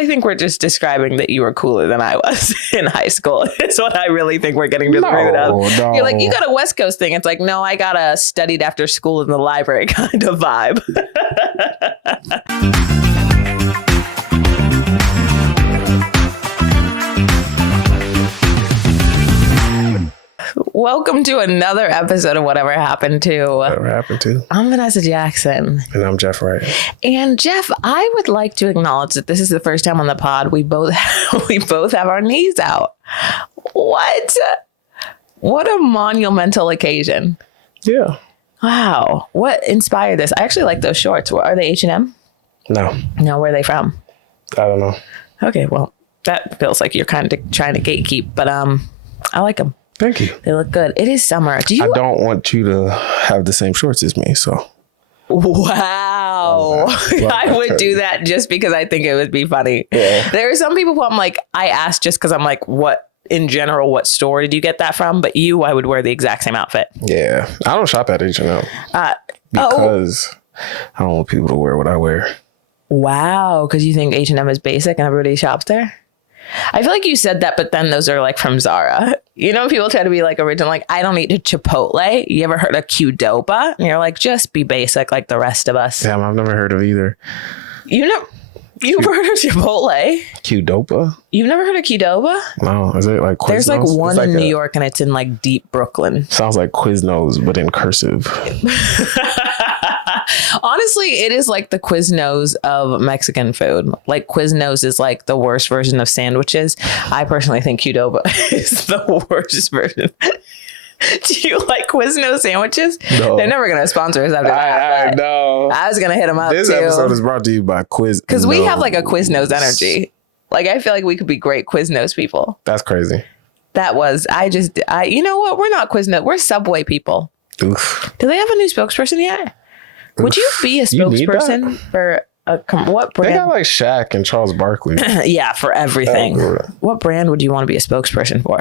really think we're just describing that you were cooler than I was in high school. It's what I really think we're getting to the root of. No. You're like, you got a West Coast thing. It's like, no, I got a studied after school in the library kind of vibe. Welcome to another episode of Whatever Happened To. Whatever Happened To. I'm Vanessa Jackson. And I'm Jeff Wright. And Jeff, I would like to acknowledge that this is the first time on the pod we both have our knees out. What a monumental occasion. Yeah. Wow. What inspired this? I actually like those shorts. Are they H&M? No. No, where are they from? I don't know. Okay, well, that feels like you're kind of trying to gatekeep, but I like them. Thank you. They look good. It is summer. I don't want you to have the same shorts as me, so. Wow. I would do that just because I think it would be funny. Yeah. There are some people who I'm like, I asked just because I'm like, what store did you get that from? But I would wear the exact same outfit. Yeah. I don't shop at H&M. Because I don't want people to wear what I wear. Wow. Because you think H&M is basic and everybody shops there? I feel like you said that, but then those are like from Zara. You know, people try to be like original, like, I don't eat a Chipotle. You ever heard of Qdoba? And you're like, just be basic like the rest of us. Yeah, I've never heard of either. You've heard of Chipotle? Qdoba? You've never heard of Qdoba? No, is it like Quiznos? There's like one in New York and it's in like deep Brooklyn. Sounds like Quiznos, but in cursive. Honestly, it is like the Quiznos of Mexican food. Like Quiznos is like the worst version of sandwiches. I personally think Qdoba is the worst version. Do you like Quiznos sandwiches? No. They're never going to sponsor us after that. I know. I was going to hit them up This episode is brought to you by Quiznos. Because we have like a Quiznos energy. Like I feel like we could be great Quiznos people. That's crazy. You know what? We're not Quiznos. We're Subway people. Oof. Do they have a new spokesperson yet? Would you be a spokesperson for what brand? They got like Shaq and Charles Barkley. Yeah, for everything. What brand would you want to be a spokesperson for?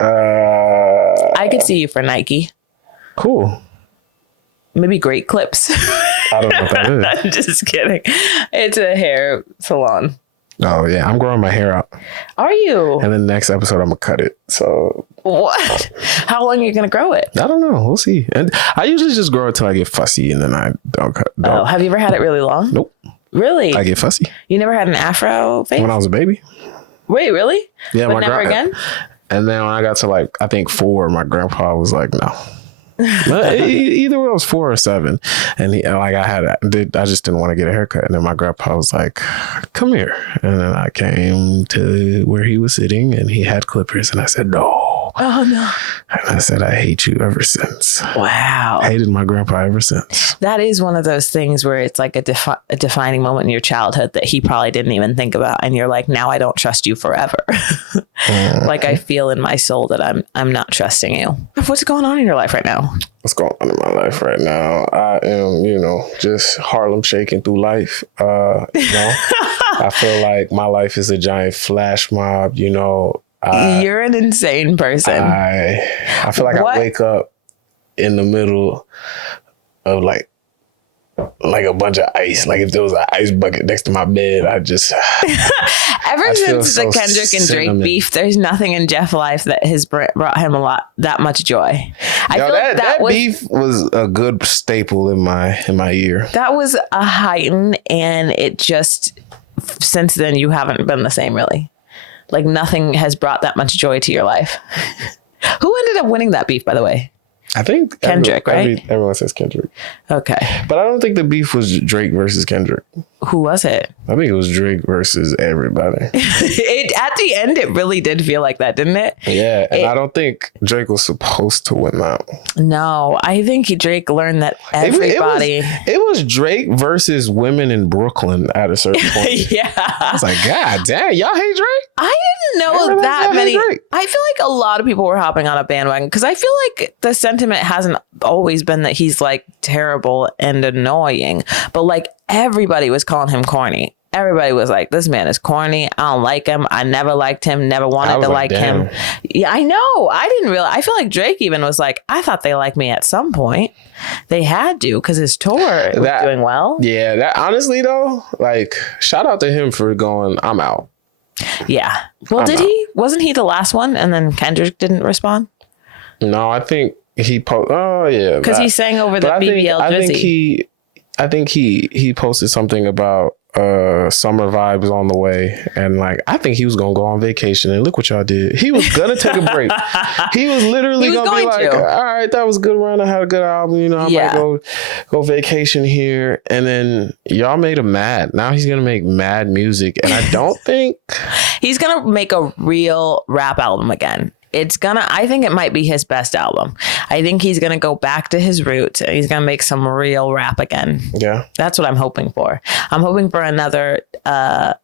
I could see you for Nike. Cool. Maybe Great Clips. I don't know what that is. I'm just kidding. It's a hair salon. Oh, yeah. I'm growing my hair out. Are you? And then the next episode, I'm going to cut it. So. What? How long are you going to grow it? I don't know. We'll see. And I usually just grow it till I get fussy and then I don't cut. Oh, have you ever had it really long? Nope. Really? I get fussy. You never had an afro face? When I was a baby. Wait, really? Yeah. But never again? And then when I got to like, I think 4, my grandpa was like, no. Either way, it was 4 or 7, and I just didn't want to get a haircut, and then my grandpa was like, "Come here," and then I came to where he was sitting, and he had clippers, and I said, "No." Oh no! And I said, "I hate you ever since." Wow. I hated my grandpa ever since. That is one of those things where it's like a defining moment in your childhood that he probably didn't even think about, and you're like, now I don't trust you forever. Like I feel in my soul that I'm not trusting you. What's going on in your life right now? What's going on in my life right now? I am, just Harlem shaking through life. I feel like my life is a giant flash mob. You're an insane person. I feel like I wake up in the middle of like a bunch of ice. Like if there was an ice bucket next to my bed, Ever since the Kendrick and Drake beef, there's nothing in Jeff's life that has brought him that much joy. I feel like that beef was a good staple in my year. That was a heighten, and it just since then you haven't been the same really. Like nothing has brought that much joy to your life. Who ended up winning that beef, by the way? I think Kendrick, right? Everyone says Kendrick. Okay. But I don't think the beef was Drake versus Kendrick. Who was it? I think it was Drake versus everybody. At the end, it really did feel like that, didn't it? Yeah. And I don't think Drake was supposed to win that. No, I think Drake learned that everybody... It was Drake versus women in Brooklyn at a certain point. Yeah. I was like, God damn, y'all hate Drake? I didn't know that many. I feel like a lot of people were hopping on a bandwagon because I feel like the sentiment hasn't always been that he's like terrible and annoying, but like everybody was calling him corny. Everybody was like, this man is corny. I don't like him. I never liked him. Never wanted to like him. Yeah, I know. I didn't realize. I feel like Drake even was like, I thought they liked me at some point. They had to because his tour was doing well. Yeah, that honestly though, like shout out to him for going, I'm out. Yeah. Well, did he? Wasn't he the last one? And then Kendrick didn't respond? No, I think he oh yeah. Because he sang over the BBL Drizzy. I think he posted something about summer vibes on the way, and like I think he was gonna go on vacation, and look what y'all did. He was gonna take a break. He was literally gonna be like, all right, that was a good run. I had a good album, you know, I might go vacation here. And then y'all made him mad. Now he's gonna make mad music, and I don't think he's gonna make a real rap album again. I think it might be his best album. I think he's going to go back to his roots and he's going to make some real rap again. Yeah. That's what I'm hoping for. I'm hoping for another, now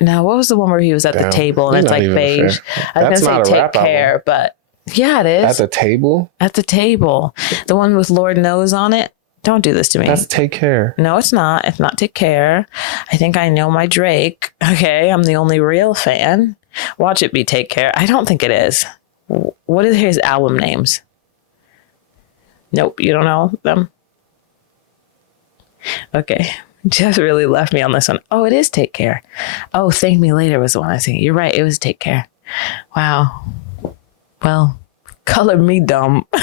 what was the one where he was at the table and it's like beige? I was going to say Take Care, but yeah, it is. At the table? At the table. The one with Lord Knows on it. Don't do this to me. That's Take Care. No, it's not. It's not Take Care. I think I know my Drake. Okay. I'm the only real fan. Watch it be Take Care. I don't think it is. What are his album names? Nope, you don't know them? Okay. Jeff really left me on this one. Oh, it is Take Care. Oh, Thank Me Later was the one I was thinking. You're right. It was Take Care. Wow. Well, color me dumb. What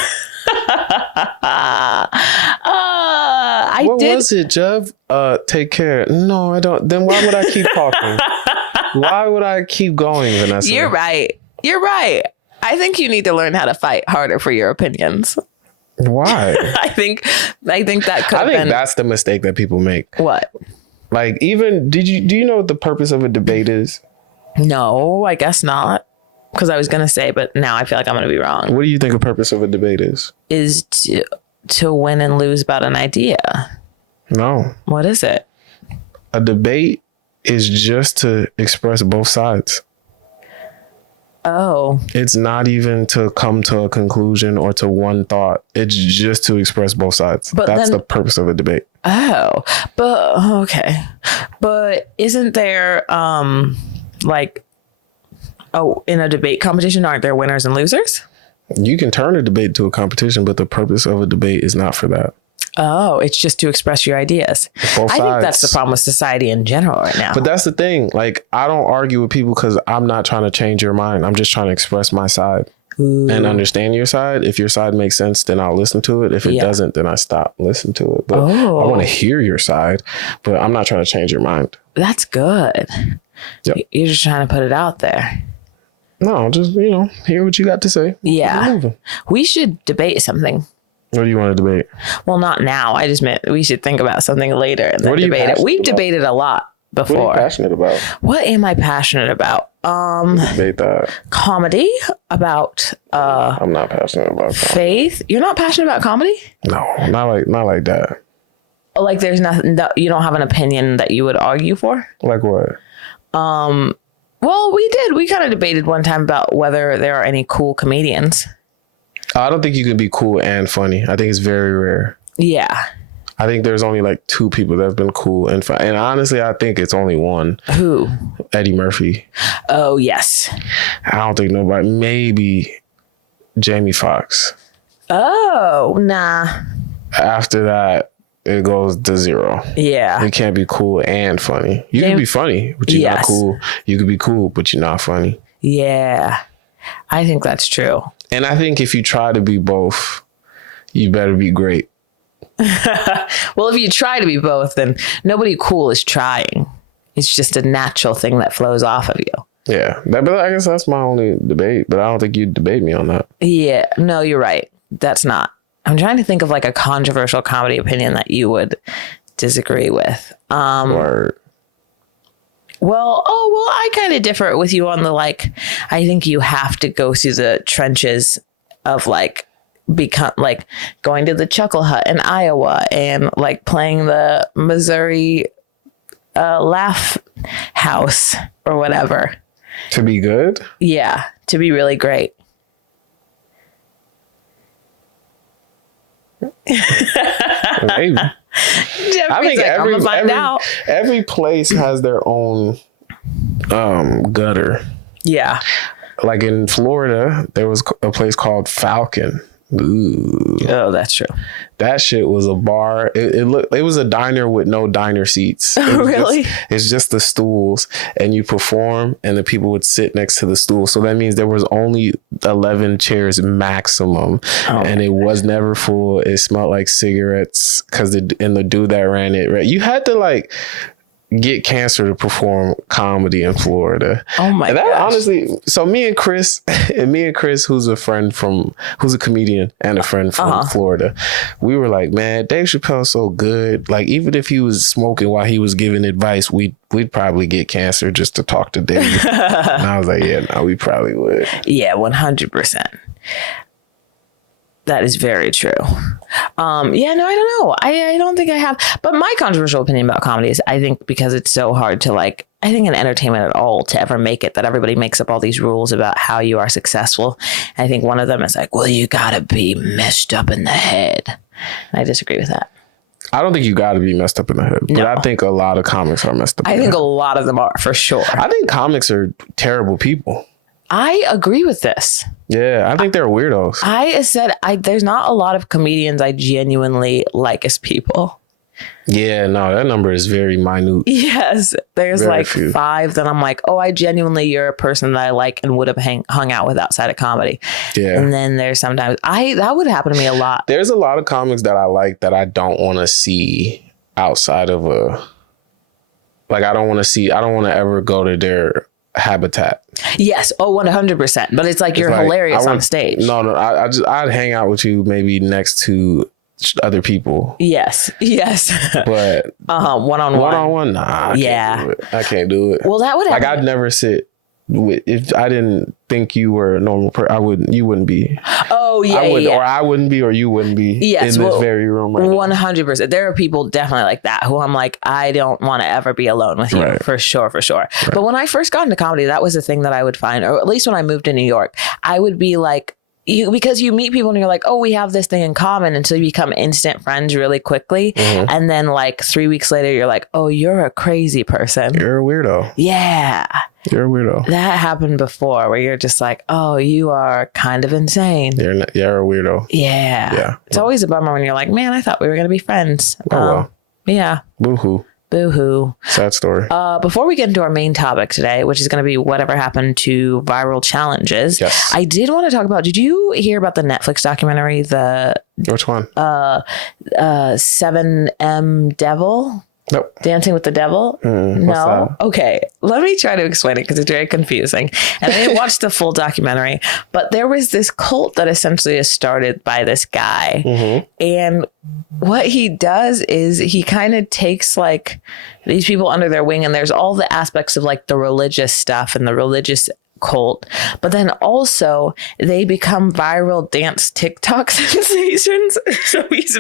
was it, Jeff? Take Care. No, I don't. Then why would I keep talking? Why would I keep going, Vanessa? You're right. You're right. I think you need to learn how to fight harder for your opinions. Why? I think that could. I think that's the mistake that people make. What? Like, even do you know what the purpose of a debate is? No, I guess not. Because I was gonna say, but now I feel like I'm gonna be wrong. What do you think the purpose of a debate is? Is to win and lose about an idea. No. What is it? A debate is just to express both sides. Oh. It's not even to come to a conclusion or to one thought. It's just to express both sides. But that's the purpose of a debate. Oh, but okay. But isn't there in a debate competition, aren't there winners and losers? You can turn a debate to a competition, but the purpose of a debate is not for that. Oh, it's just to express your ideas. Both sides. I think that's the problem with society in general right now. But that's the thing. Like, I don't argue with people because I'm not trying to change your mind. I'm just trying to express my side. Ooh. And understand your side. If your side makes sense, then I'll listen to it. If it doesn't, then I stop listening to it. But I want to hear your side, but I'm not trying to change your mind. That's good. Yep. You're just trying to put it out there. No, just, hear what you got to say. Yeah. We should debate something. What do you want to debate? Well, not now. I just meant we should think about something later and then debate it. We've debated a lot before. What are you passionate about? What am I passionate about? Debate that. Comedy, about I'm not passionate about comedy. Faith. You're not passionate about comedy? No, not like that. Like there's nothing that you don't have an opinion that you would argue for? Like what? Well, we did. We kind of debated one time about whether there are any cool comedians. I don't think you can be cool and funny. I think it's very rare. Yeah. I think there's only like 2 people that have been cool and fun. And honestly, I think it's only one. Who? Eddie Murphy. Oh, yes. I don't think nobody. Maybe Jamie Foxx. Oh, nah. After that, it goes to 0. Yeah. You can't be cool and funny. You can be funny, but you're not cool. You can be cool, but you're not funny. Yeah. I think that's true. And I think if you try to be both, you better be great. Well, if you try to be both, then nobody cool is trying. It's just a natural thing that flows off of you. Yeah. But I guess that's my only debate, but I don't think you'd debate me on that. Yeah. No, you're right. That's not. I'm trying to think of like a controversial comedy opinion that you would disagree with. Word. Well, I kind of differ with you on the, like, I think you have to go through the trenches of become going to the Chuckle Hut in Iowa and like playing the Missouri Laugh House or whatever. To be good? Yeah, to be really great. Maybe. I think every place has their own gutter. Yeah. Like in Florida, there was a place called Falcon. Ooh. Oh, that's true. That shit was a bar. It was a diner with no diner seats. Really? It's just the stools, and you perform, and the people would sit next to the stool. So that means there was only 11 chairs maximum, and it was never full. It smelled like cigarettes because the dude that ran it, right? You had to like get cancer to perform comedy in Florida. Oh my god! Honestly, so me and Chris, who's a comedian and a friend from Florida, we were like, man, Dave Chappelle's so good. Like, even if he was smoking while he was giving advice, we'd probably get cancer just to talk to Dave. And I was like, yeah, no, we probably would. Yeah, 100%. That is very true. Yeah, no, I don't know. I don't think I have. But my controversial opinion about comedy is I think because it's so hard to like, I think in entertainment at all to ever make it, that everybody makes up all these rules about how you are successful. I think one of them is like, well, you got to be messed up in the head. I disagree with that. I don't think you got to be messed up in the head. But I think a lot of comics are messed up in the head. I think a lot of them are, for sure. I think comics are terrible people. I agree with this. Yeah, I think they're weirdos. I said there's not a lot of comedians I genuinely like as people. Yeah, no, that number is very minute. Yes, there's very like few. 5 that I'm like, oh, you're a person that I like and would have hung out with outside of comedy. Yeah. And then there's sometimes that would happen to me a lot. There's a lot of comics that I like that I don't want to see outside of I don't want to ever go to their habitat. Yes. Oh, 100%. But it's like you're hilarious on stage. No, I'd hang out with you maybe next to other people. Yes. But one-on-one, nah, I can't do it. Well, that would happen. Like, I'd never sit with, if I didn't think you were a normal person, you wouldn't be. Oh, yeah, or I wouldn't be, or you wouldn't be in this very room right 100%. Now. There are people definitely like that who I'm like, I don't want to ever be alone with you. For sure. Right. But when I first got into comedy, that was the thing that I would find, or at least when I moved to New York, I would be like, because you meet people and you're like, oh, we have this thing in common. And so you become instant friends really quickly. Mm-hmm. And then like 3 weeks later, you're like, oh, you're a crazy person. You're a weirdo. Yeah. You're a weirdo. That happened before where you're just like, oh, you are kind of insane. You're a weirdo. Yeah. It's always a bummer when you're like, man, I thought we were going to be friends. Oh, well. Yeah. Boo-hoo. Boo-hoo. Sad story. Before we get into our main topic today, which is going to be whatever happened to viral challenges, yes. I did want to talk about, did you hear about the Netflix documentary, which one? 7M Devil? Nope. Dancing with the Devil? No? Okay. Let me try to explain it because it's very confusing. And I didn't watch the full documentary, but there was this cult that essentially is started by this guy. Mm-hmm. And what he does is he kind of takes like these people under their wing, and there's all the aspects of like the religious stuff and the religious cult, but then also they become viral dance TikTok sensations. So he's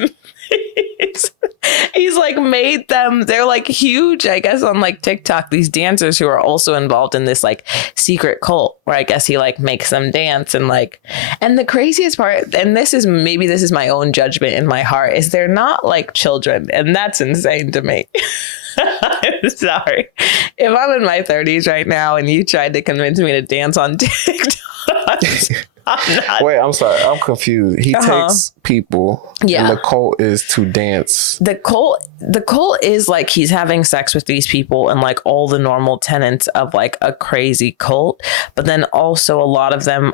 like made them, they're like huge, I guess, on like TikTok, these dancers who are also involved in this like secret cult where I guess he like makes them dance and like, and the craziest part, and this is my own judgment in my heart, is they're not like children, and that's insane to me. I'm sorry. If I'm in my 30s right now and you tried to convince me to dance on TikTok, I'm not. Wait, I'm sorry. I'm confused. He takes people, and the cult is to dance. The cult is like he's having sex with these people and like all the normal tenets of like a crazy cult. But then also a lot of them,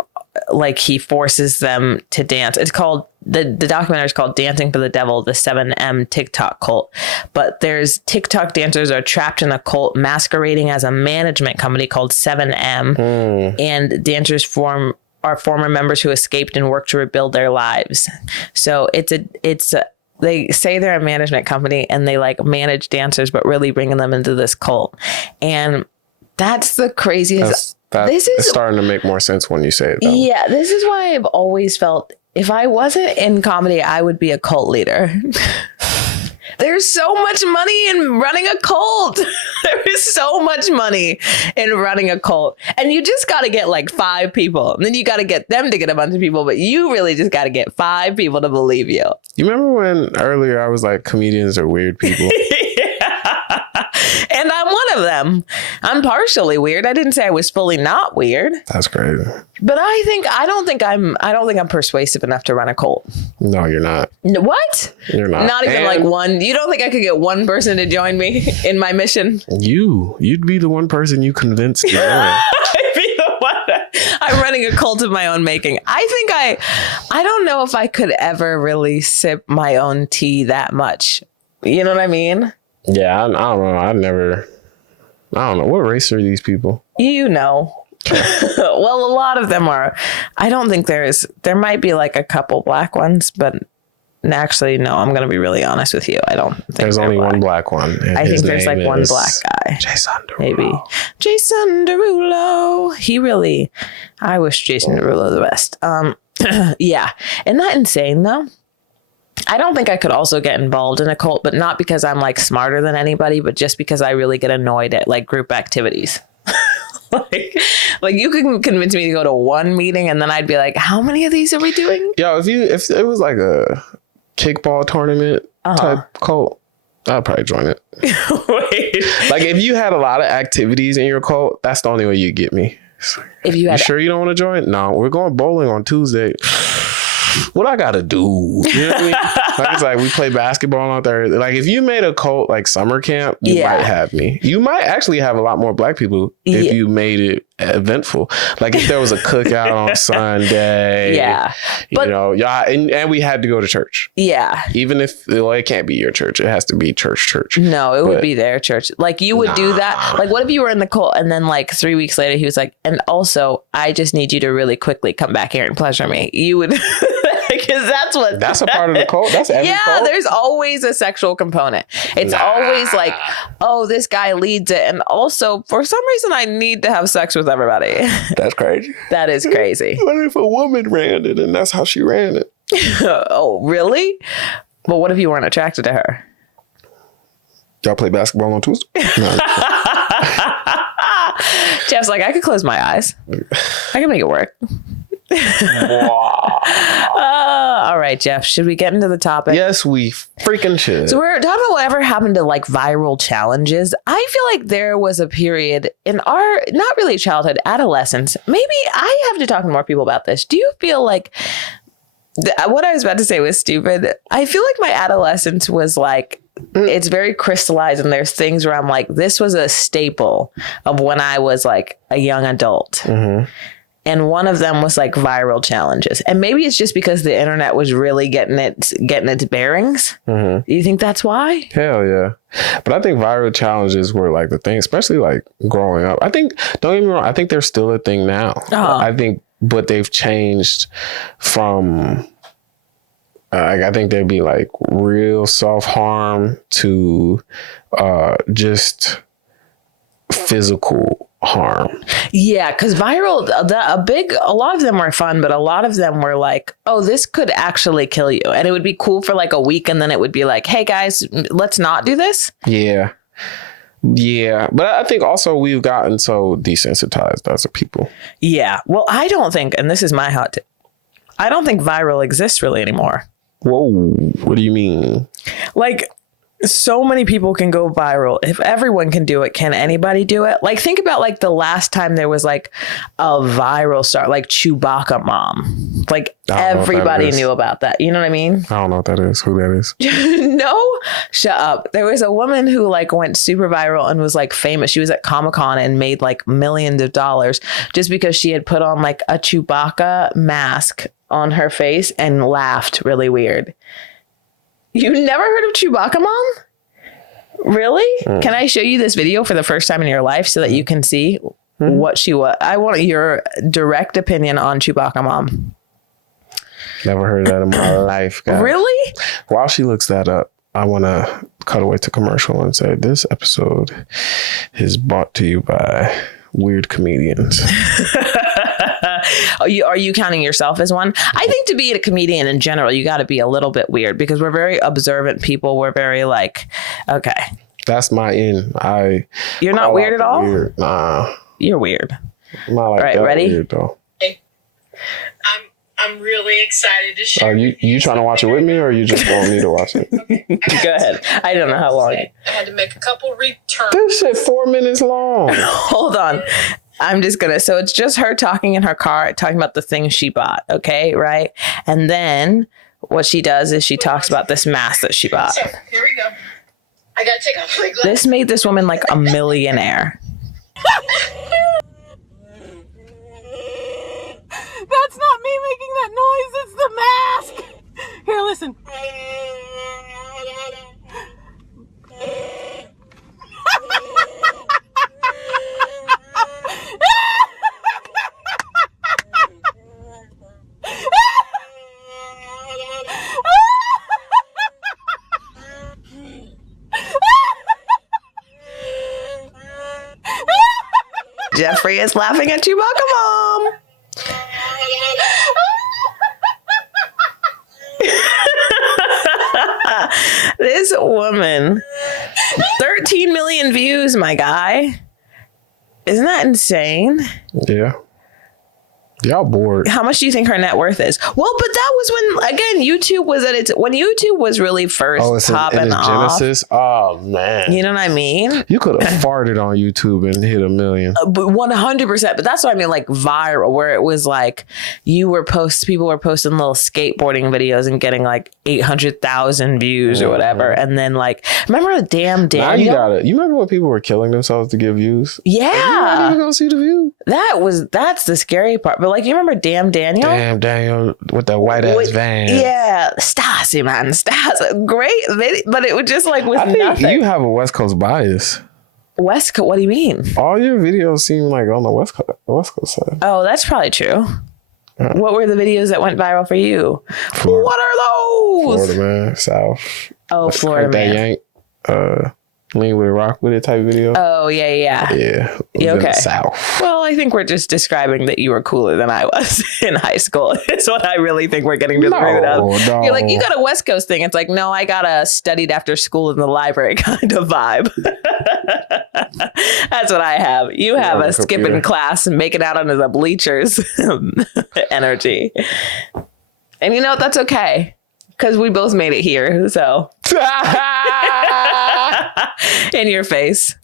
like he forces them to dance. It's called, the documentary is called Dancing for the Devil, the 7M TikTok cult. But there's TikTok dancers are trapped in a cult masquerading as a management company called 7M. And dancers are former members who escaped and worked to rebuild their lives. So they say they're a management company and they like manage dancers, but really bringing them into this cult. And that's the craziest. It's starting to make more sense when you say it, though. Yeah, this is why I've always felt if I wasn't in comedy, I would be a cult leader. There's so much money in running a cult. There is so much money in running a cult. And you just got to get like 5 people. And then you got to get them to get a bunch of people. But you really just got to get 5 people to believe you. You remember when earlier I was like, comedians are weird people? And I'm one of them. I'm partially weird. I didn't say I was fully not weird. That's crazy. But I don't think I'm persuasive enough to run a cult. No, you're not. What? You're not. Not even like one. You don't think I could get one person to join me in my mission? You'd be the one person you convinced to join. I'd be the one. I'm running a cult of my own making. I don't know if I could ever really sip my own tea that much. You know what I mean? Yeah, I don't know. I don't know. What race are these people? You know. Well, a lot of them are. I don't think there might be like a couple black ones, but actually, no, I'm going to be really honest with you. I don't think there's only black. one black one. I think there's like one black guy. Jason Derulo. Maybe. Jason Derulo. I wish Jason Derulo the best. Yeah. Isn't that insane though? I don't think I could also get involved in a cult, but not because I'm like smarter than anybody, but just because I really get annoyed at like group activities. like you can convince me to go to one meeting and then I'd be like, how many of these are we doing? Yo, if it was like a kickball tournament type cult, I'd probably join it. Wait. Like if you had a lot of activities in your cult, that's the only way you get me. If you sure you don't want to join? No, we're going bowling on Tuesday. What I gotta do? You know what I mean? Like it's like we play basketball on Thursday. Like if you made a cult like summer camp, you might have me. You might actually have a lot more black people if you made it eventful. Like if there was a cookout on Sunday. Yeah. But, you know, and we had to go to church. Yeah. Even if it can't be your church, it has to be church. No, it would be their church. Like you would do that. Like what if you were in the cult and then like 3 weeks later he was like, and also I just need you to really quickly come back here and pleasure me. You would because that's a part of the cult. That's every cult. There's always a sexual component. It's always like, oh, this guy leads it, and also for some reason I need to have sex with everybody. That's crazy. That is crazy. What if a woman ran it and that's how she ran it? Oh, really? Well, what if you weren't attracted to her? Y'all play basketball on Tuesday? No. Jeff's like, I could close my eyes. I can make it work. All right, Jeff, should we get into the topic? Yes, we freaking should. So we're talking about whatever happened to like viral challenges. I feel like there was a period in our, not really childhood, adolescence. Maybe I have to talk to more people about this. Do you feel like what I was about to say was stupid? I feel like my adolescence was like, it's very crystallized, and there's things where I'm like, this was a staple of when I was like a young adult. Mm-hmm. And one of them was like viral challenges. And maybe it's just because the internet was really getting its bearings. Mm-hmm. Do you think that's why? Hell yeah. But I think viral challenges were like the thing, especially like growing up. I think, don't get me wrong, I think they're still a thing now. I think, but they've changed from, I think they'd be like real self-harm to just physical harm. Yeah, because viral, a lot of them were fun, but a lot of them were like, oh, this could actually kill you. And it would be cool for like a week. And then it would be like, hey guys, let's not do this. Yeah. Yeah. But I think also we've gotten so desensitized as a people. Yeah. Well, I don't think, and this is my hot tip, I don't think viral exists really anymore. Whoa. What do you mean? Like, so many people can go viral. If everyone can do it, can anybody do it? Like, think about like the last time there was like a viral star, like Chewbacca mom. Like everybody knew about that. You know what I mean? I don't know what that is. Who that is? No? Shut up. There was a woman who like went super viral and was like famous. She was at Comic-Con and made like millions of dollars just because she had put on like a Chewbacca mask on her face and laughed really weird. You never heard of Chewbacca Mom? Really? Can I show you this video for the first time in your life so that you can see what she was? I want your direct opinion on Chewbacca Mom. Never heard that in my life, guys. Really? While she looks that up, I want to cut away to commercial and say this episode is brought to you by weird comedians. Are you counting yourself as one? I think to be a comedian in general, you got to be a little bit weird because we're very observant people. We're very like, okay. That's my end. You're not weird at all? Weird. Nah. You're weird. I'm not like all right, that ready? weird, though. I'm really excited to share. Are you trying to watch it with me, or you just want me to watch it? Okay, Go ahead. I don't know how long. I had to make a couple returns. This shit 4 minutes long. Hold on. I'm just gonna. So it's just her talking in her car, talking about the things she bought. Okay, right? And then what she does is she talks about this mask that she bought. So here we go. I gotta take off my glasses. This made this woman like a millionaire. That's not me making that noise. It's the mask. Here, listen. Jeffrey is laughing at Chewbacca Mom. This woman, 13 million views, my guy. Isn't that insane? Yeah. Y'all bored. How much do you think her net worth is? Well, but that was when, again, YouTube was at its, when YouTube was really first popping off. Genesis. Oh man. You know what I mean? You could have farted on YouTube and hit 1 million. But 100%. But that's what I mean, like viral, where it was like people were posting little skateboarding videos and getting like 800,000 views or whatever. And then like, remember Damn Daniel? You remember when people were killing themselves to get views? Yeah. You're not even gonna see the view. That's the scary part. But like, you remember Damn Daniel? Damn Daniel with that white ass van. Yeah. Stassi, man. Stassi. Great video. But it was just like with I think nothing. you have a West Coast bias. West Coast, what do you mean? All your videos seem like on the West Coast side. Oh, that's probably true. What were the videos that went viral for you? Florida. What are those? Florida man, South. Oh, Florida man. That yank, lean with it, rock with it type video. Oh, yeah. Yeah. Okay. South. Well, I think we're just describing that you were cooler than I was in high school. It's what I really think we're getting to the root of. No. You're like, you got a West Coast thing. It's like, no, I got a studied after school in the library kind of vibe. That's what I have. You have a skipping class and making out under the bleachers energy. And you know, that's okay. Because we both made it here. So. In your face.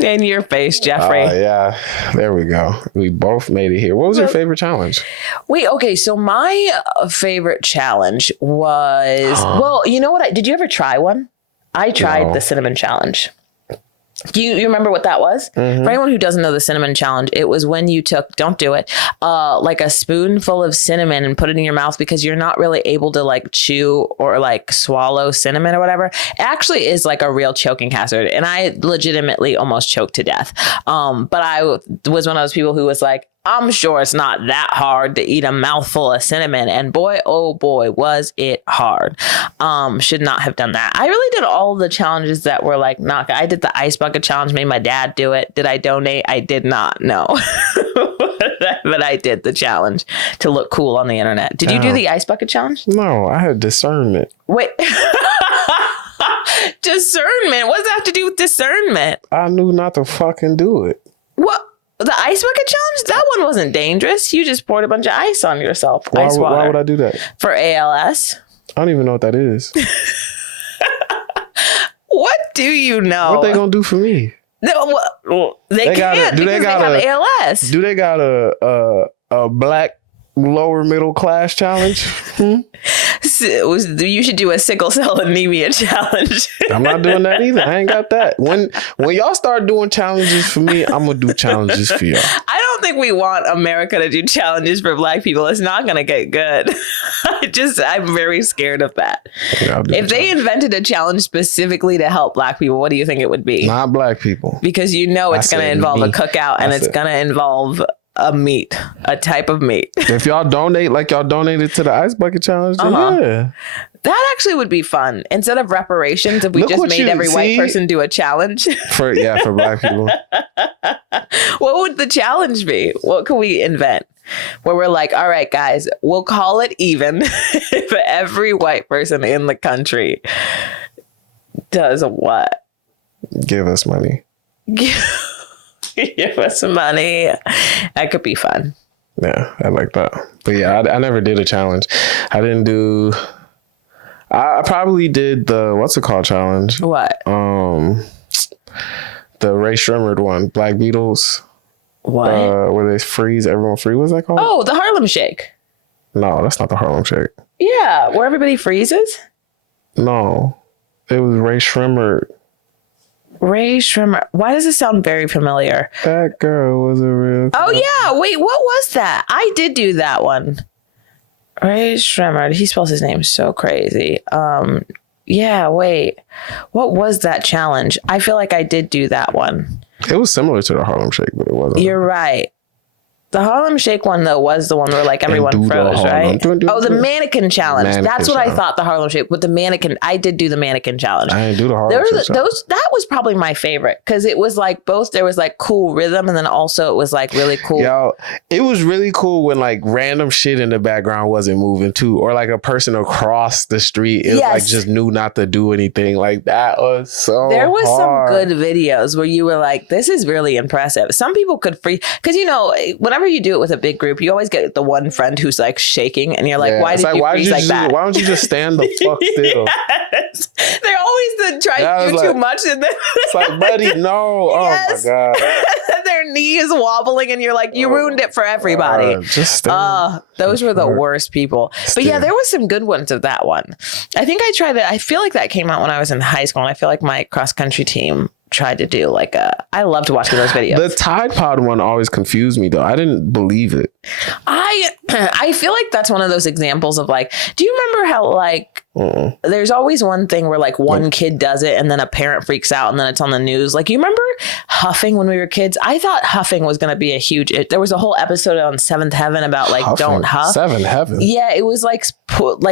In your face, Jeffrey. Yeah, there we go. We both made it here. What was your favorite challenge? Wait, okay. So my favorite challenge was, well, you know what? Did you ever try one? I tried the cinnamon challenge. You remember what that was? Mm-hmm. For anyone who doesn't know the cinnamon challenge, it was when you took, don't do it, like a spoonful of cinnamon and put it in your mouth because you're not really able to like chew or like swallow cinnamon or whatever. It actually is like a real choking hazard. And I legitimately almost choked to death. But I was one of those people who was like, I'm sure it's not that hard to eat a mouthful of cinnamon. And boy, oh boy, was it hard. Should not have done that. I really did all the challenges that were like, I did the ice bucket challenge, made my dad do it. Did I donate? I did not, no. But I did the challenge to look cool on the internet. Did you do the ice bucket challenge? No, I had discernment. Wait. Discernment? What does that have to do with discernment? I knew not to fucking do it. What? The ice bucket challenge? That one wasn't dangerous. You just poured a bunch of ice on yourself. Ice water. Why would I do that? For ALS. I don't even know what that is. What do you know? What they gonna do for me? No, well, they can't because they have ALS. Do they got a black lower middle class challenge? You should do a sickle cell anemia challenge. I'm not doing that either. I ain't got that. When y'all start doing challenges for me, I'm gonna do challenges for y'all. I don't think we want America to do challenges for Black people. It's not gonna get good. I'm very scared of that. If they invented a challenge specifically to help Black people, what do you think it would be? Not Black people. Because you know it's gonna involve a cookout and it's gonna involve a type of meat. If y'all donate like y'all donated to the ice bucket challenge, then yeah. That actually would be fun. Instead of reparations, if we just made every white person do a challenge. For Black people. would the challenge be? What could we invent? Where we're like, all right, guys, we'll call it even if every white person in the country does what? Give us money. Give us some money. That could be fun. Yeah, I like that. But yeah, I never did a challenge. I didn't do. I probably did the what's it called challenge? What? The Ray Shremmerd one, Black Beatles. What? Where they freeze everyone free. What's that called? Oh, the Harlem Shake. No, that's not the Harlem Shake. Yeah, where everybody freezes. No, it was Ray Shremmerd. Ray Shremmerd. Why does it sound very familiar? That girl was a real. Oh yeah, wait, what was that? I did do that one. Ray Shremmerd. He spells his name so crazy. Yeah, wait. What was that challenge? I feel like I did do that one. It was similar to the Harlem Shake, but it wasn't. You're right. The Harlem Shake one, though, was the one where like everyone froze, right? Oh, the Mannequin challenge. That's what I thought the Harlem Shake with the mannequin. I did do the Mannequin challenge. I didn't do the Harlem Shake. That was probably my favorite because it was like both. There was like cool rhythm, and then also it was like really cool. Yo, it was really cool when like random shit in the background wasn't moving too, or like a person across the street like just knew not to do anything. Like that was so. There was hard. some good videos where you were like, "This is really impressive." Some people could freeze because whenever you do it with a big group, you always get the one friend who's like shaking, and you're like, "Why did you freeze like that? Why don't you just stand the fuck still?" Yes. They're always trying to do too much, and then it's like, buddy, no, yes. Oh my god, their knee is wobbling, and you're like, you ruined it for everybody. Just stand. Those were the worst people. But yeah, there was some good ones of that one. I think I tried it. I feel like that came out when I was in high school, and I feel like my cross country team tried to do I loved watching those videos. The Tide Pod one always confused me though. I didn't believe it. I feel like that's one of those examples of like, do you remember how like there's always one thing where like one kid does it and then a parent freaks out and then it's on the news. Like, you remember huffing when we were kids? I thought huffing was going to be a huge, there was a whole episode on Seventh Heaven about like, huffing. Don't huff. Seventh Heaven? Yeah, it was like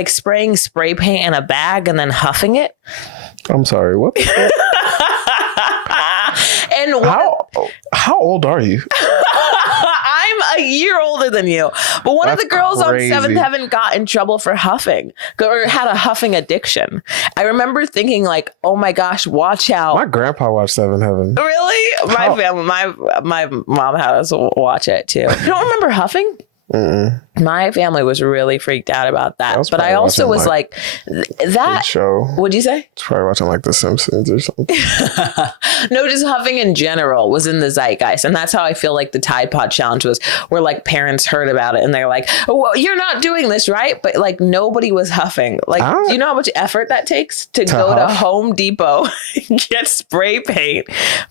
spraying spray paint in a bag and then huffing it. I'm sorry, what the fuck? And how old are you? I'm a year older than you. But one of the girls crazy. On Seventh Heaven got in trouble for huffing or had a huffing addiction. I remember thinking like, oh my gosh, watch out. My grandpa watched Seventh Heaven. Really? My family, my mom had us watch it too. You don't remember huffing? Mm-mm. My family was really freaked out about that. But I also was like that show. What'd you say? It's probably watching like The Simpsons or something. No, just huffing in general was in the zeitgeist. And that's how I feel like the Tide Pod challenge was, where like parents heard about it and they're like, oh, well, you're not doing this, right? But like nobody was huffing. Like, do you know how much effort that takes to go to Home Depot, get spray paint,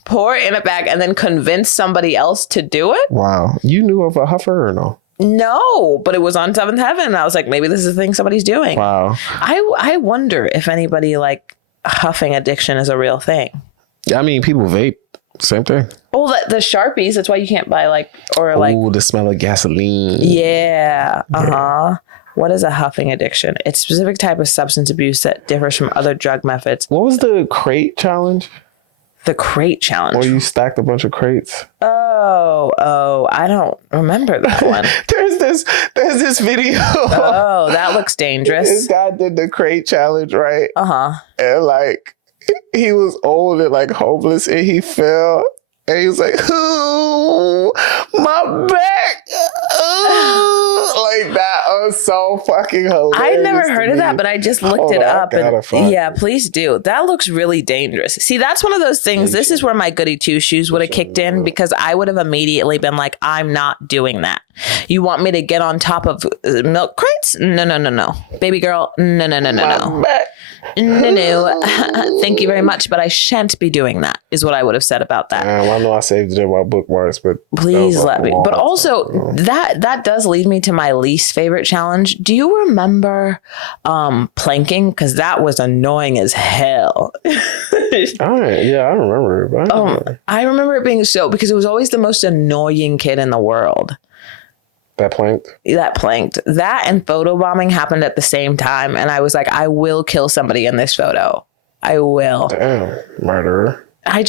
pour it in a bag, and then convince somebody else to do it? Wow. You knew of a huffer or no? No, but it was on Seventh Heaven. And I was like, maybe this is a thing somebody's doing. Wow. I wonder if anybody like huffing addiction is a real thing. Yeah, I mean, people vape. Same thing. Oh, the Sharpies. That's why you can't buy the smell of gasoline. Yeah. Uh-huh. What is a huffing addiction? It's a specific type of substance abuse that differs from other drug methods. What was the crate challenge? The crate challenge. Where you stacked a bunch of crates. Oh, I don't remember that one. there's this video. Oh, that looks dangerous. This guy did the crate challenge, right? Uh-huh. And like he was old and like homeless and he fell and he was like, ooh, my back. Ooh. Like that was so fucking hilarious. I never heard of that, but I just looked it up. Yeah, please do. That looks really dangerous. See, that's one of those things. This is where my goody two shoes would have kicked in, because I would have immediately been like, I'm not doing that. You want me to get on top of milk crates? No. Baby girl, no. No. Thank you very much, but I shan't be doing that, is what I would have said about that. I know I saved it in my bookmarks, but please let me. But also, that does lead me to my least favorite challenge. Do you remember planking? Because that was annoying as hell. Yeah, I remember it. I remember it being because it was always the most annoying kid in the world. That planked? That and photobombing happened at the same time. And I was like, I will kill somebody in this photo. I will. Damn, murderer. I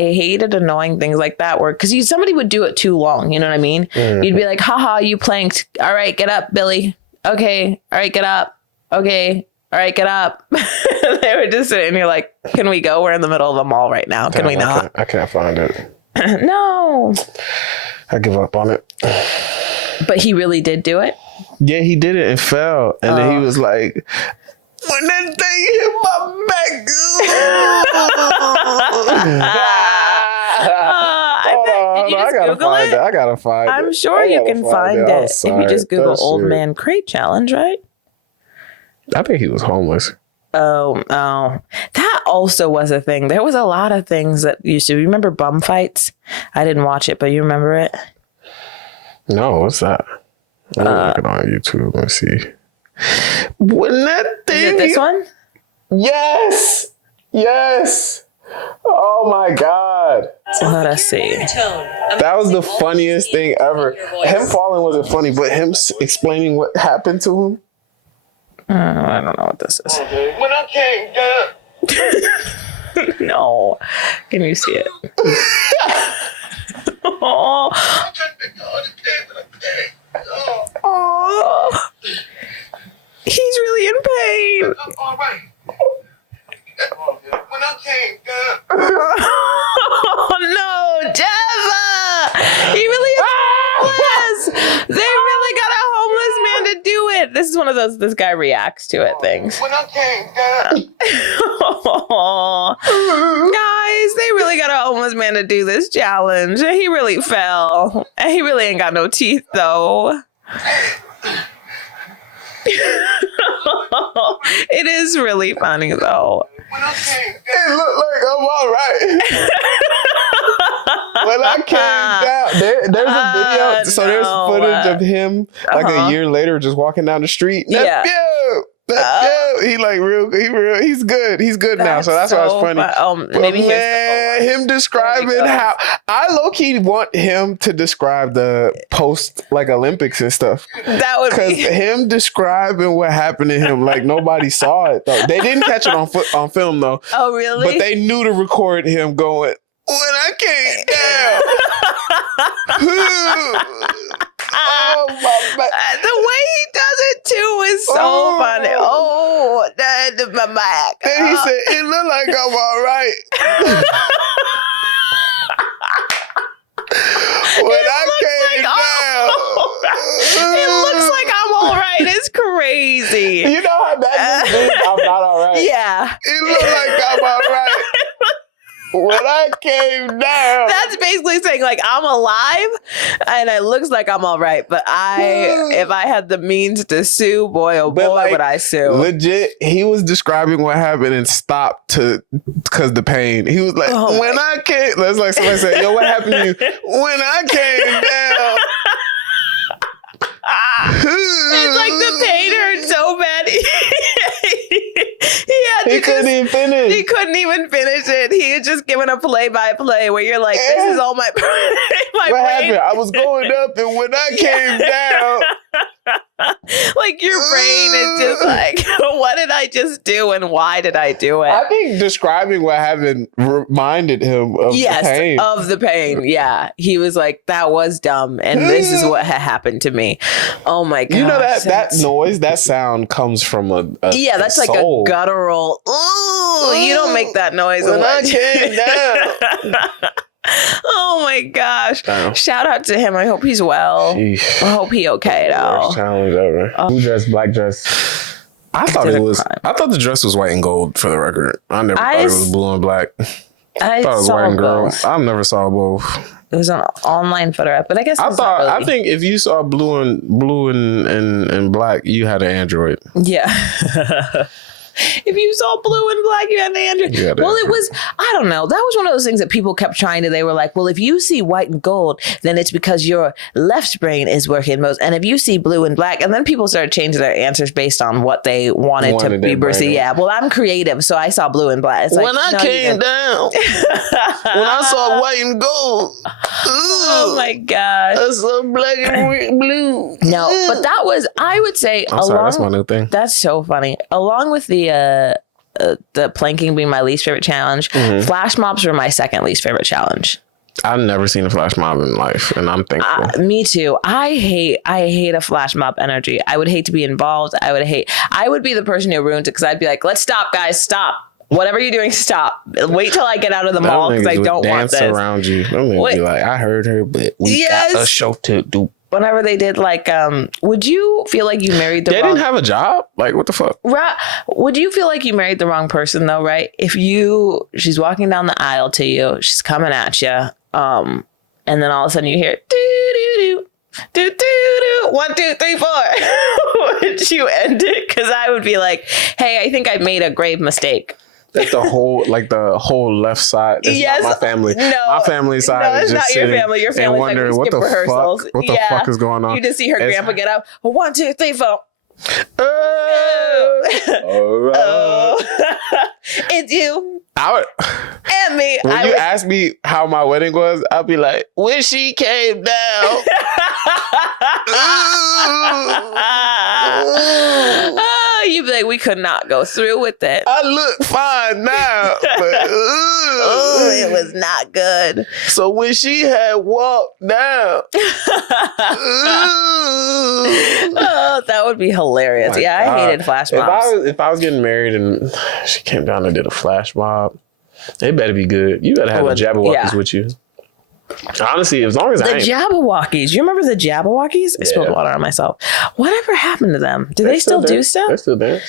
hated annoying things like that where, because somebody would do it too long. You know what I mean? You'd be like, haha, you planked. All right, get up, Billy. Okay. All right, get up. Okay. All right, get up. They were just sitting and you're like, can we go? We're in the middle of the mall right now. Can we not? I can't find it. No. I give up on it. But he really did do it? Yeah, he did it and fell. And then he was like, when that thing hit my back. Did you just Google it? I gotta find it. I'm sure you can find it. If you just Google old man crate challenge, right? I think he was homeless. Oh. That also was a thing. There was a lot of things that used to. Remember bum fights? I didn't watch it, but you remember it? No, what's that? I'm looking on YouTube. Let's see. When that thing. Is it this one? Yes. Yes. Oh my God. Let us see. That was the funniest thing ever. Him falling wasn't funny, but him explaining what happened to him. I don't know what this is. When I came down. No. Can you see it? Oh. Oh. He's really in pain. All right. When I came down. Oh no, Jeva! He really is homeless. They really got a homeless man to do it. This is one of those this guy reacts to it things. When I came down. Guys, they really got a homeless man to do this challenge. And he really fell. And he really ain't got no teeth though. It is really funny though. When I came down. It looked like I'm all right. When I came down, there's a video. So there's footage of him like a year later just walking down the street. Yeah. He like he's good. He's good now. So that's why it's funny. Maybe him describing how I low key want him to describe the post like Olympics and stuff. That would Because be him describing what happened to him, like nobody saw it though. They didn't catch it on film though. Oh really? But they knew to record him going, when I came down. Oh my back. The way he does it too is so funny. Oh, my back. And he said, it looked like I'm all right. When I came down. It looks like I'm all right. It's crazy. You know how that means I'm not all right. Yeah. It looked like I'm all right. When I came down. That's basically saying like I'm alive and it looks like I'm all right. But if I had the means to sue, boy, oh boy, like, would I sue. Legit, he was describing what happened and stopped because the pain. He was like, when I came, that's like somebody said, yo, what happened to you? When I came down. It's like the pain hurt so bad. He couldn't even finish. He couldn't even finish it. He had just given a play-by-play where you're like, this is all my what brain. happened? I was going up and when I came down. Like your brain is just like, what did I just do and why did I do it? I think describing what happened reminded him of the pain. Of the pain. Yeah. He was like, that was dumb. And this is what had happened to me. Oh my God. You know that noise, that sound comes from a that's like soul. a guttural. Ooh, you don't make that noise. When I came down. Oh my gosh. Damn. Shout out to him. I hope he's well. Sheesh. I hope he okay though. Worst challenge ever. Blue dress, black dress. I thought the dress was white and gold for the record. I never thought it was blue and black. I thought it was saw white and girl. both. I never saw both. It was an online photo app, but I guess I think if you saw blue and black, you had an Android. Yeah. If you saw blue and black, you had an Android. Well, it was, I don't know. That was one of those things that people kept trying to, they were like, well, if you see white and gold, then it's because your left brain is working most. And if you see blue and black, and then people started changing their answers based on what they wanted to be perceived. Yeah, well, I'm creative, so I saw blue and black. It's like, when I came down, when I saw white and gold, oh my gosh. I saw black and blue. No, but that was, I would say, I'm sorry, that's my new thing. That's so funny. Along with the the planking being my least favorite challenge. Flash mobs were my second least favorite challenge. I've never seen a flash mob in life, and I'm thankful. Me too. I hate a flash mob energy. I would hate to be involved. I would be the person who ruins it because I'd be like, let's stop, guys, stop. Whatever you're doing, stop. Wait till I get out of the mall because I don't want this. Dance around you. Them niggas be like, I heard her, but we got a show to do. Whenever they did like, would you feel like you married the wrong... They didn't have a job? Like, what the fuck? Would you feel like you married the wrong person though, right? If she's walking down the aisle to you, she's coming at you, and then all of a sudden you hear, doo-doo-doo, doo-doo-doo, 1, 2, 3, 4. Would you end it? Because I would be like, hey, I think I made a grave mistake. That the whole left side. That's not my family. No, my family side is just your family. Your family's wondering like, what the rehearsals. fuck. What the fuck is going on? You just see her grandpa get up. 1, 2, 3, 4. Oh. It's you And me. When you ask me how my wedding was, I'll be like, when she came down. You'd be like, we could not go through with it. I look fine now, but it was not good. So when she had walked down, that would be hilarious. Yeah, I hated flash mobs. If I was getting married and she came down and did a flash mob, they better be good. You better have the Jabberwockies with you. Honestly, as long as the Jabberwockies. You remember the Jabberwockies? I spilled water on myself. Whatever happened to them? Do they still do stuff? They still dance.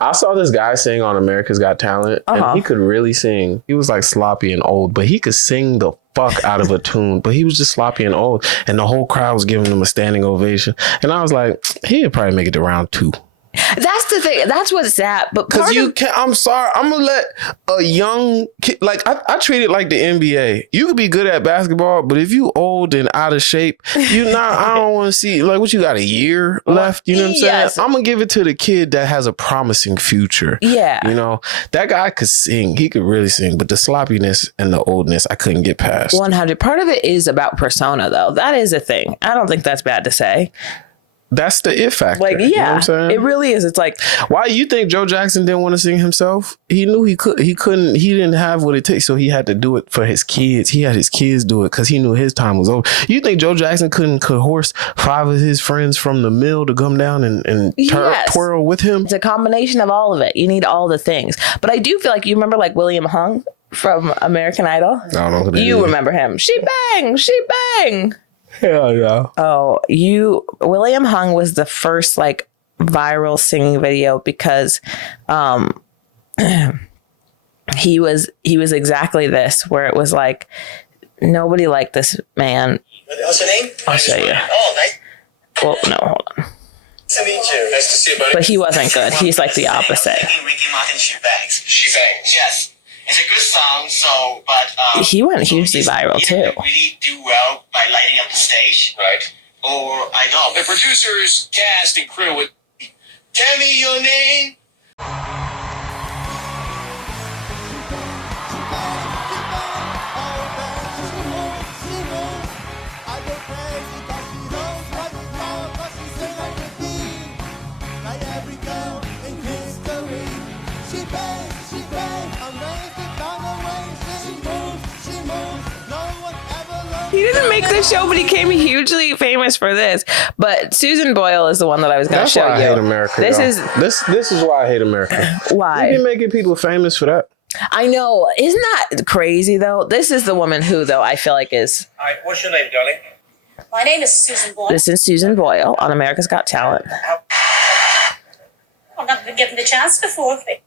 I saw this guy sing on America's Got Talent, and he could really sing. He was like sloppy and old, but he could sing the fuck out of a tune. But he was just sloppy and old, and the whole crowd was giving him a standing ovation. And I was like, he'd probably make it to round 2. That's the thing. That's what's sad. But because you can't. I'm sorry. I'm gonna let a young kid. Like I treat it like the NBA. You could be good at basketball, but if you old and out of shape, you not. I don't want to see like what you got a year left. You know what I'm saying? I'm gonna give it to the kid that has a promising future. Yeah. You know that guy could sing. He could really sing, but the sloppiness and the oldness, I couldn't get past. 100. Part of it is about persona, though. That is a thing. I don't think that's bad to say. That's the it factor. Like, yeah, you know what I'm saying? It really is. It's like, why you think Joe Jackson didn't want to sing himself? He knew he couldn't, he didn't have what it takes. So he had to do it for his kids. He had his kids do it because he knew his time was over. You think Joe Jackson couldn't coerce 5 of his friends from the mill to come down and twirl with him? It's a combination of all of it. You need all the things. But I do feel like you remember like William Hung from American Idol? I don't know who that is. You remember him. She bang. Hell yeah. Oh, William Hung was the first like viral singing video because he was exactly this, where it was like nobody liked this man. What's your name? I'll show you. Oh, nice. Well, no, hold on. Nice to meet you. Nice to see you, buddy. But he wasn't good. He's like the opposite. Ricky Martin, She Bangs. She Bangs. Yes. It's a good song, but he went hugely viral too. Really do well by lighting up the stage, right? Or I don't. The producers, cast, and crew would tell me your name. He didn't make the show, but he came hugely famous for this. But Susan Boyle is the one that I was going to show you. That's why I hate America. This is why I hate America. Why? You've been making people famous for that. I know. Isn't that crazy, though? This is the woman who, though, I feel like is... All right, what's your name, darling? My name is Susan Boyle. This is Susan Boyle on America's Got Talent. I've not been given the chance before. Okay.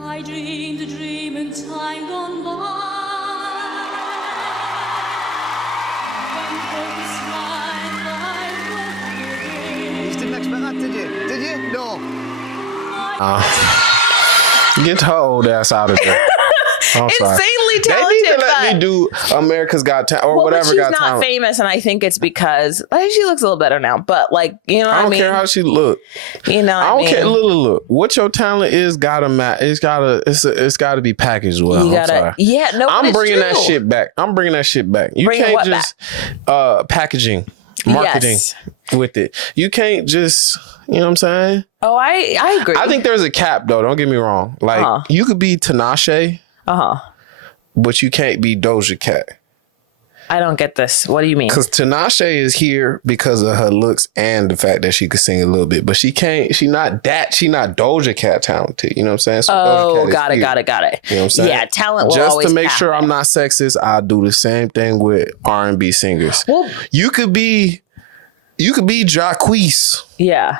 I dreamed a dream in time gone by. Did you? No. Get her old ass out of there. Insanely talented. They need to let me do America's Got Talent or whatever. She's Got not Talent. Famous, and I think it's because she looks a little better now. But like, you know, what I don't mean? care how she look. You know, I don't care. Look. What your talent is, gotta match. It's gotta be packaged well. You gotta, I'm bringing that shit back. You Bring can't what just packaging, marketing. Yes. with it. You can't just, you know what I'm saying? Oh, I agree. I think there's a cap though. Don't get me wrong. Like you could be Tinashe, but you can't be Doja Cat. I don't get this. What do you mean? Because Tinashe is here because of her looks and the fact that she could sing a little bit, but she not Doja Cat talented. You know what I'm saying? So got it. You know what I'm saying? Yeah, talent will just always to make happen. sure I'm not sexist, I'll do the same thing with R&B singers. Well, you could be Jacquees. Yeah.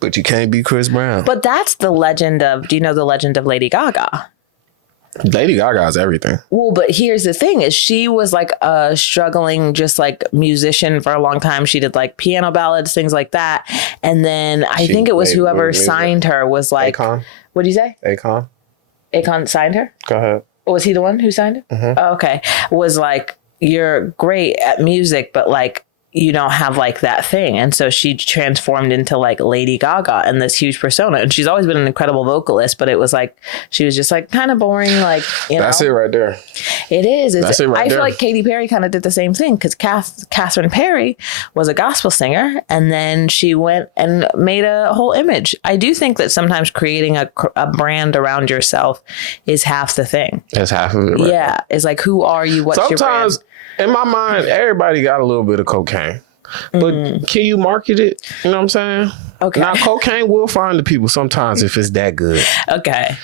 But you can't be Chris Brown. But that's the legend of, do you know the legend of Lady Gaga? Lady Gaga's everything. Well, but here's the thing is she was like a struggling just like musician for a long time. She did like piano ballads, things like that. And then I think it was whoever signed her was like, Akon. What'd you say? Akon signed her? Go ahead. Was he the one who signed it? Mm-hmm. Oh, okay. Was like, you're great at music, but like, you don't have like that thing. And so she transformed into like Lady Gaga and this huge persona. And she's always been an incredible vocalist, but it was like, she was just like kind of boring. Like, you know. That's it right there. It is. That's it right I there. feel like Katy Perry kind of did the same thing because Catherine Perry was a gospel singer and then she went and made a whole image. I do think that sometimes creating a brand around yourself is half the thing. That's half of it, right? Yeah. It's like, who are you? What's your brand? Sometimes, in my mind, everybody got a little bit of cocaine. But can you market it? You know what I'm saying? Okay. Now, cocaine will find the people sometimes if it's that good. Okay.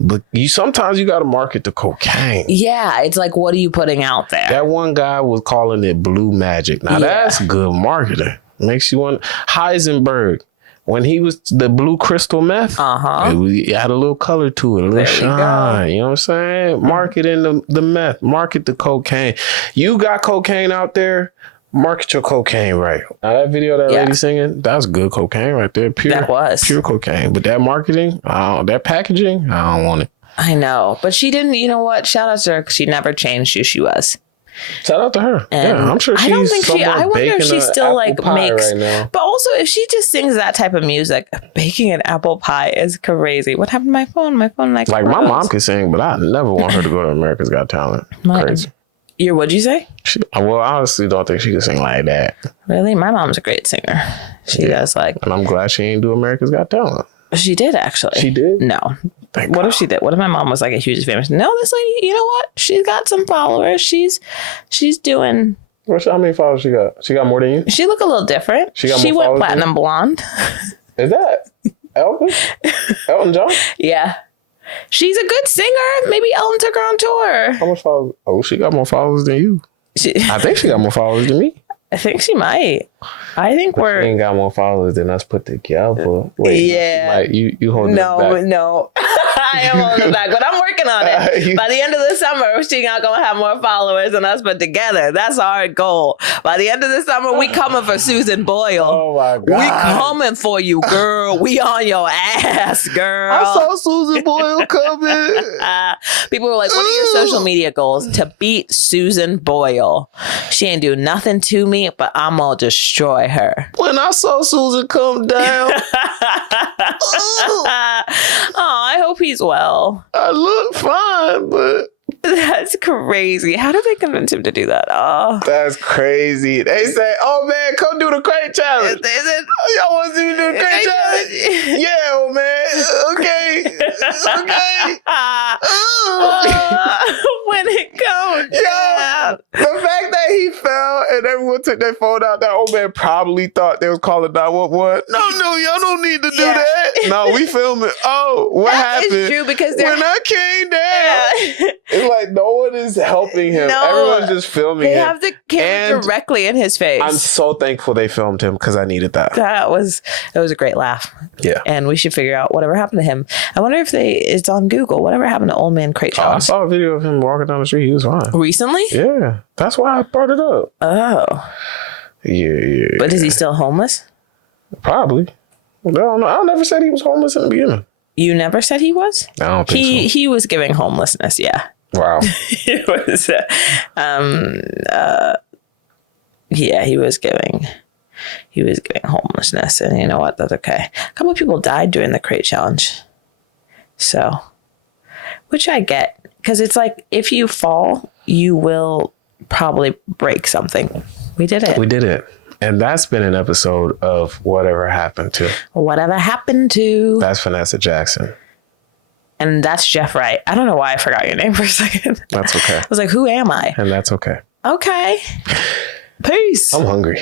But sometimes you got to market the cocaine. Yeah. It's like, what are you putting out there? That one guy was calling it blue magic. Now, that's good marketing. Makes you want... Heisenberg, when he was the blue crystal meth, it had a little color to it, a little shine. You know what I'm saying? Marketing the meth, market the cocaine. You got cocaine out there, market your cocaine right. Now that video that lady singing, that's good cocaine right there. Pure cocaine. But that marketing, that packaging, I don't want it. I know. But she didn't, you know what? Shout out to her because she never changed who she was. Shout out to her. And I'm sure she's I wonder if she still like makes, right, but also if she just sings that type of music, baking an apple pie is crazy. What happened to my phone? My phone like my mom can sing, but I never want her to go to America's Got Talent. Crazy. What'd you say? I honestly don't think she can sing like that. Really? My mom's a great singer. She does like, and I'm glad she ain't do America's Got Talent. She did actually. She did? No. What if she did? What if my mom was like a huge famous? No, this lady, you know what? She's got some followers. She's doing. How many followers she got? She got more than you? She look a little different. She went platinum blonde. Is that Elton John? Yeah. She's a good singer. Maybe Ellen took her on tour. How much followers? Oh, she got more followers than you. I think she got more followers than me. I think she might. I think she ain't got more followers than us put together. Wait, yeah. You holding us back. No. I am holding it back, but I'm working on it. By the end of the summer, she's not going to have more followers than us put together. That's our goal. By the end of the summer, we coming for Susan Boyle. Oh, my God. We coming for you, girl. We on your ass, girl. I saw Susan Boyle coming. People were like, what are your social media goals? To beat Susan Boyle. She ain't do nothing to me, but I'm going to destroy her. When I saw Susan come down. I hope he's well. I look fine, but that's crazy. How did they convince him to do that? Oh, that's crazy. They say, "Oh man, come do the crate challenge." Y'all want to see me do the crate challenge? Yeah, old man. Okay. When it comes, yeah. The fact that he fell and everyone took their phone out, that old man probably thought they was calling 911. No, y'all don't need to do that. No, we filming. Oh, what happened? It's true because when I came down, it's like no one is helping him. No, everyone's just filming him. They have the camera directly in his face. I'm so thankful they filmed him because I needed that. It was a great laugh. Yeah. And we should figure out whatever happened to him. I wonder if it's on Google. Whatever happened to Old Man Crate Challenge? I saw a video of him walking down the street. He was fine. Recently? Yeah. That's why I brought it up. Oh. Yeah. But is he still homeless? Probably. I don't know. I never said he was homeless in the beginning. You never said he was? I don't think so. He was giving homelessness, yeah. Wow. It was yeah, he was giving homelessness, and you know what? That's okay. A couple of people died during the crate challenge. So, which I get, because it's like if you fall, you will probably break something. We did it. And that's been an episode of Whatever Happened To. Whatever happened to. That's Vanessa Jackson. And that's Jeff Wright. I don't know why I forgot your name for a second. That's okay. I was like, who am I? And that's okay. Okay. Peace. I'm hungry.